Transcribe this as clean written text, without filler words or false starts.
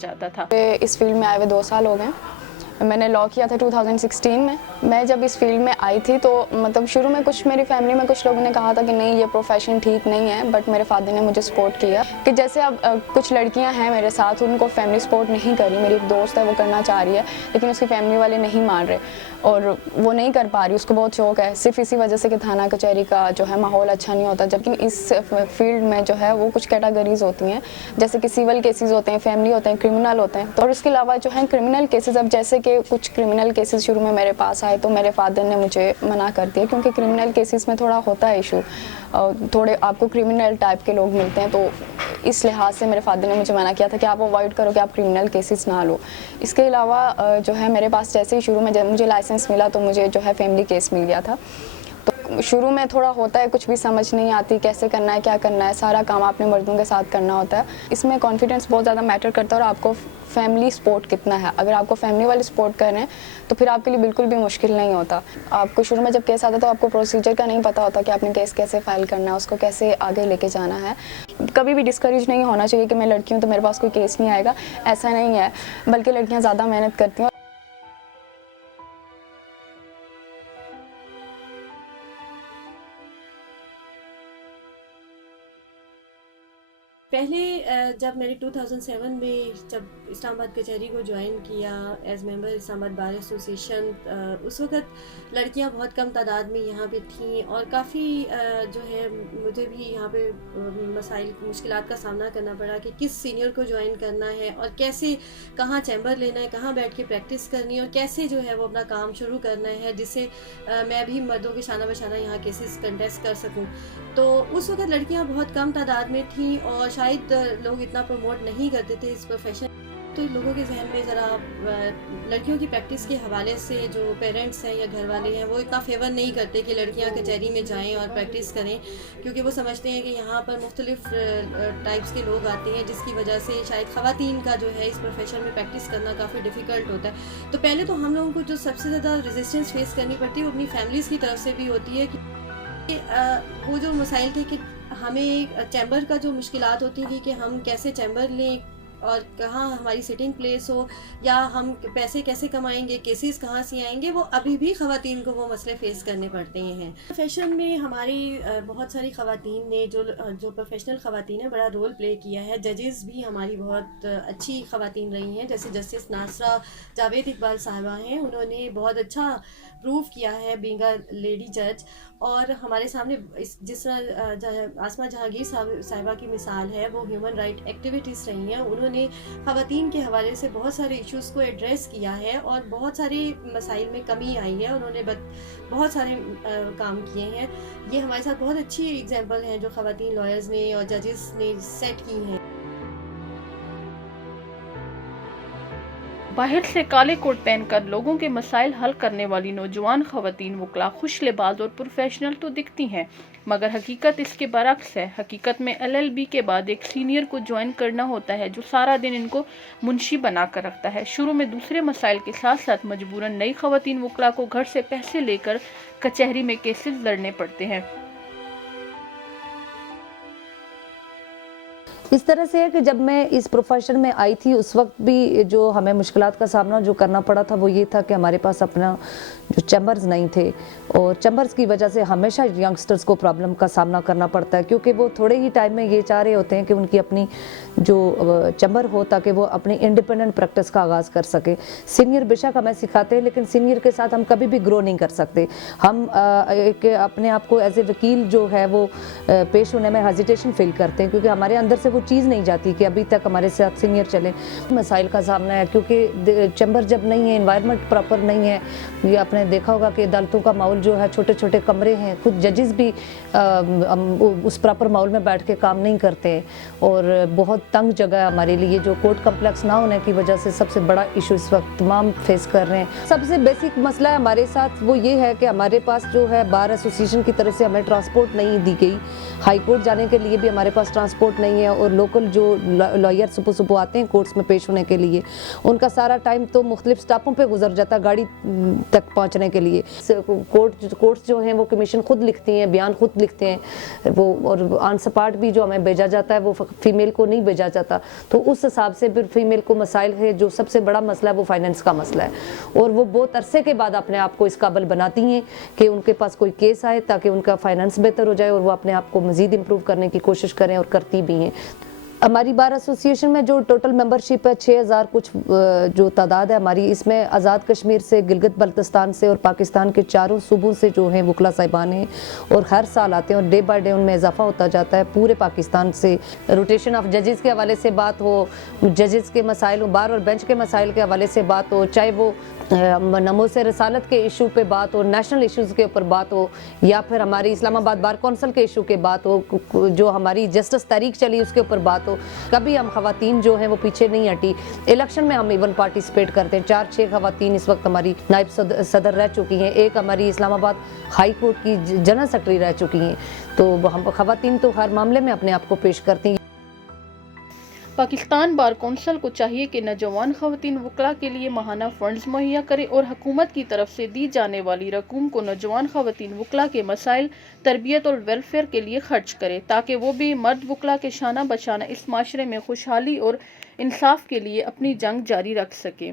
चाहता था। इस फील्ड में आए हुए 2 साल हो गए। मैंने लॉ किया था 2016 में। मैं जब इस फील्ड में आई थी तो मतलब शुरू में कुछ मेरी फैमिली में कुछ लोगों ने कहा था कि नहीं ये प्रोफेशन ठीक नहीं है, बट मेरे फादर ने मुझे सपोर्ट किया कि जैसे अब कुछ लड़कियां हैं मेरे साथ, उनको फैमिली सपोर्ट नहीं करी। मेरी एक दोस्त है वो करना चाह रही है लेकिन उसकी फैमिली वाले नहीं मान रहे और वो नहीं कर पा रही। उसको बहुत शौक है, सिर्फ इसी वजह से कि थाना कचहरी का जो है माहौल अच्छा नहीं होता। जबकि इस फील्ड में जो है वो कुछ कैटेगरीज होती हैं, जैसे कि सिविल केसेस होते हैं, फैमिली होते हैं, क्रिमिनल होते हैं। तो और इसके अलावा जो है क्रिमिनल केसेस, अब जैसे कि कुछ क्रिमिनल केसेस शुरू में मेरे पास आए तो मेरे फादर ने मुझे मना कर दिया, क्योंकि क्रिमिनल केसेस में थोड़ा होता है इशू, थोड़े आपको क्रिमिनल टाइप के लोग मिलते हैं। तो इस लिहाज से मेरे फादर ने मुझे मना किया था कि आप अवॉइड करो कि आप क्रिमिनल केसेस ना लो। इसके अलावा जो है मेरे पास जैसे ही शुरू में जब मुझे लाइसेंस मिला तो मुझे जो है फैमिली केस मिल गया था। तो शुरू में थोड़ा होता है, कुछ भी समझ नहीं आती कैसे करना है, क्या करना है, सारा काम आपने मर्दों के साथ करना होता है। इसमें कॉन्फिडेंस बहुत ज़्यादा मैटर करता है और आपको फैमिली सपोर्ट कितना है। अगर आपको फैमिली वाले सपोर्ट कर रहे हैं तो फिर आपके लिए बिल्कुल भी मुश्किल नहीं होता। आपको शुरू में जब केस आता है तो आपको प्रोसीजर का नहीं पता होता कि आपने केस कैसे फाइल करना है, उसको कैसे आगे लेके जाना है। कभी भी डिस्करेज नहीं होना चाहिए कि मैं लड़की हूँ तो मेरे पास कोई केस नहीं आएगा, ऐसा नहीं है, बल्कि लड़कियाँ ज़्यादा मेहनत करती हैं। पहले जब मैंने 2007 में जब इस्लामाबाद कचहरी को ज्वाइन किया as member Islamabad bar association, उस वक्त लड़कियां बहुत कम तादाद में यहाँ पे थीं और काफ़ी जो है मुझे भी यहाँ पे मसाइल मुश्किलात का सामना करना पड़ा कि किस सीनियर को ज्वाइन करना है और कैसे, कहाँ चैम्बर लेना है, कहाँ बैठ के प्रैक्टिस करनी है और कैसे जो है वो अपना काम शुरू करना है जिससे मैं भी मर्दों के शाना बशाना यहाँ केसेस कंटेस्ट कर सकूँ। तो उस वक्त लड़कियाँ बहुत कम तादाद में थीं और शायद लोग इतना प्रमोट नहीं करते थे इस प्रोफेशन। तो लोगों के जहन में ज़रा लड़कियों की प्रैक्टिस के हवाले से जो पेरेंट्स हैं या घर वाले हैं वो इतना फेवर नहीं करते कि लड़कियां कचहरी में जाएं और प्रैक्टिस करें, क्योंकि वो समझते हैं कि यहाँ पर मुख्तलिफ टाइप्स के लोग आते हैं जिसकी वजह से शायद ख़वातीन का जो है इस प्रोफेशन में प्रैक्टिस करना काफ़ी डिफ़िकल्ट होता है। तो पहले तो हम लोगों को जो सबसे ज़्यादा रेजिस्टेंस फेस करनी पड़ती है वो अपनी फैमिलीज़ की तरफ से भी होती है कि वो जो मसाइल थे कि हमें चैम्बर का जो मुश्किलात होती थी कि हम कैसे चैम्बर लें और कहाँ हमारी सिटिंग प्लेस हो या हम पैसे कैसे कमाएंगे, केसेस कहाँ से आएंगे, वो अभी भी ख़वातीन को वो मसले फ़ेस करने पड़ते हैं। प्रोफेशन में हमारी बहुत सारी ख़वातीन ने जो प्रोफेशनल ख़वातीन है बड़ा रोल प्ले किया है। जजेस भी हमारी बहुत अच्छी ख़वातीन रही हैं, जैसे जस्टिस नासरा जावेद इकबाल साहिबा हैं, उन्होंने बहुत अच्छा प्रूव किया है बीइंग अ लेडी जज। और हमारे सामने जिस तरह आसमा जहांगीर साहिबा की मिसाल है, वो ह्यूमन राइट एक्टिविटीज़ रही हैं, उन्होंने ख़वातीन के हवाले से बहुत सारे इश्यूज़ को एड्रेस किया है और बहुत सारे मसाइल में कमी आई है। उन्होंने बहुत सारे काम किए हैं। ये हमारे साथ बहुत अच्छी एग्जांपल हैं जो ख़वातीन लॉयर्स ने और जजेस ने सेट की हैं। बाहर से काले कोट पहनकर लोगों के मसाइल हल करने वाली नौजवान ख़वातीन वकला खुश लिबास और प्रोफेशनल तो दिखती हैं, मगर हकीकत इसके बरक्स है। हकीकत में LLB के बाद एक सीनियर को ज्वाइन करना होता है जो सारा दिन इनको मुंशी बना कर रखता है। शुरू में दूसरे मसाइल के साथ साथ मजबूरन नई ख़वातीन वकला को घर से पैसे लेकर कचहरी में केसेस लड़ने पड़ते हैं। इस तरह से है कि जब मैं इस प्रोफेशन में आई थी उस वक्त भी जो हमें मुश्किलात का सामना जो करना पड़ा था वो ये था कि हमारे पास अपना जो चैम्बर्स नहीं थे और चैम्बर्स की वजह से हमेशा यंगस्टर्स को प्रॉब्लम का सामना करना पड़ता है, क्योंकि वो थोड़े ही टाइम में ये चाह रहे होते हैं कि उनकी अपनी जो चैम्बर हो ताकि वो अपनी इंडिपेंडेंट प्रैक्टिस का आगाज़ कर सके। सीनियर बेशक हमें सिखाते हैं लेकिन सीनियर के साथ हम कभी भी ग्रो नहीं कर सकते। हम अपने आप को एज ए वकील जो है वो पेश होने में हेजिटेशन फील करते हैं, क्योंकि हमारे अंदर से वो चीज़ नहीं जाती कि अभी तक हमारे साथ सीनियर चले। मसाइल का सामना है क्योंकि चैम्बर जब नहीं है, इन्वायरमेंट प्रॉपर नहीं है। ये आपने देखा होगा कि अदालतों का माहौल जो है, छोटे छोटे कमरे हैं, खुद जजेस भी उस प्रॉपर माहौल में बैठ के काम नहीं करते और बहुत तंग जगह है हमारे लिए, जो कोर्ट कम्प्लेक्स ना होने की वजह से सबसे बड़ा इशू इस वक्त तमाम फेस कर रहे हैं। सबसे बेसिक मसला है हमारे साथ वो ये है कि हमारे पास जो है बार एसोसिएशन की तरफ से हमें ट्रांसपोर्ट नहीं दी गई। हाई कोर्ट जाने के लिए भी हमारे पास ट्रांसपोर्ट नहीं है और और लोकल जो लॉयर सुबह सुबह आते हैं कोर्ट्स में पेश होने के लिए, उनका सारा टाइम तो मुख्तलिफ स्टापों पे गुजर जाता है गाड़ी तक पहुंचने के लिए। कोर्ट्स जो हैं वो कमीशन खुद लिखती हैं, बयान खुद लिखते हैं वो, और ऑन स्पॉट भी जो हमें भेजा जाता है वो फीमेल को नहीं भेजा जाता। तो उस हिसाब से फिर फीमेल को मसाइल है, जो सबसे बड़ा मसला है वो फाइनेंस का मसला है, और वो बहुत अरसे के बाद अपने आप को इस काबिल बनाती हैं कि उनके पास कोई केस आए ताकि उनका फाइनेंस बेहतर हो जाए और वो अपने आप को मज़ीद इम्प्रूव करने की कोशिश करें, और करती भी हैं। हमारी बार एसोसिएशन में जो टोटल मेंबरशिप है 6000 कुछ जो तादाद है हमारी, इसमें आज़ाद कश्मीर से, गिलगित बल्तिस्तान से और पाकिस्तान के चारों सूबों से जो हैं वकला साहिबान हैं, और हर साल आते हैं और डे बाय डे उनमें इजाफा होता जाता है। पूरे पाकिस्तान से रोटेशन ऑफ जजेस के हवाले से बात हो, जजेस के मसाइल, बार और बेंच के मसाइल के हवाले से बात हो, चाहे वो नमूस रसालत के इशू पे बात हो, नेशनल इश्यूज़ के ऊपर बात हो, या फिर हमारी इस्लामाबाद बार कौंसिल के इशू के बात हो, जो हमारी जस्टिस तहरीक चली उसके ऊपर बात हो, कभी हम खवातीन जो हैं वो पीछे नहीं हटी। इलेक्शन में हम इवन पार्टिसिपेट करते हैं। 4-6 खवातीन इस वक्त हमारी नायब सदर रह चुकी हैं, एक हमारी इस्लामाबाद हाई कोर्ट की जनरल सेक्रेटरी रह चुकी हैं। तो हम खवातीन तो हर मामले में अपने आप को पेश करती हैं। पाकिस्तान बार कौंसिल को चाहिए कि नौजवान खवातीन वकला के लिए माहाना फंड्स मुहैया करे और हुकूमत की तरफ से दी जाने वाली रकूम को नौजवान खवातीन वकला के मसाइल, तरबियत और वेलफेयर के लिए खर्च करे, ताकि वो भी मर्द वकला के शाना बशाना इस माशरे में खुशहाली और इंसाफ के लिए अपनी जंग जारी रख सके।